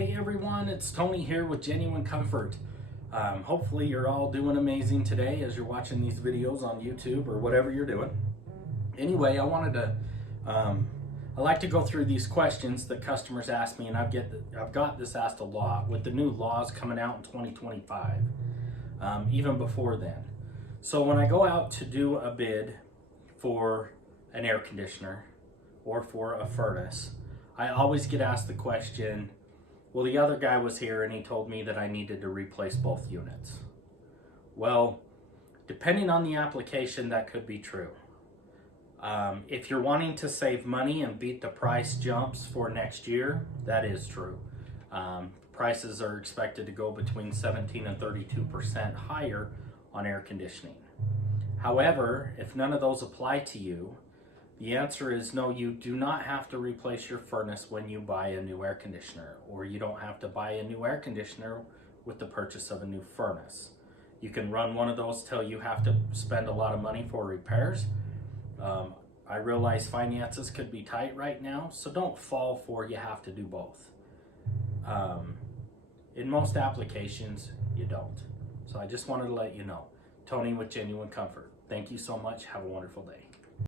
Hey everyone, it's Tony here with Genuine Comfort. Hopefully you're all doing amazing today as you're watching these videos on YouTube or whatever you're doing. Anyway, I like to go through these questions that customers ask me, and I've got this asked a lot with the new laws coming out in 2025, even before then. So when I go out to do a bid for an air conditioner or for a furnace, I always get asked the question, well, the other guy was here and he told me that I needed to replace both units. Well, depending on the application, that could be true. If you're wanting to save money and beat the price jumps for next year, that is true. Prices are expected to go between 17 and 32% higher on air conditioning. However, if none of those apply to you, the answer is no, you do not have to replace your furnace when you buy a new air conditioner, or you don't have to buy a new air conditioner with the purchase of a new furnace. You can run one of those till you have to spend a lot of money for repairs. I realize finances could be tight right now, so don't fall for you have to do both. In most applications, you don't. So I just wanted to let you know. Tony with Genuine Comfort. Thank you so much. Have a wonderful day.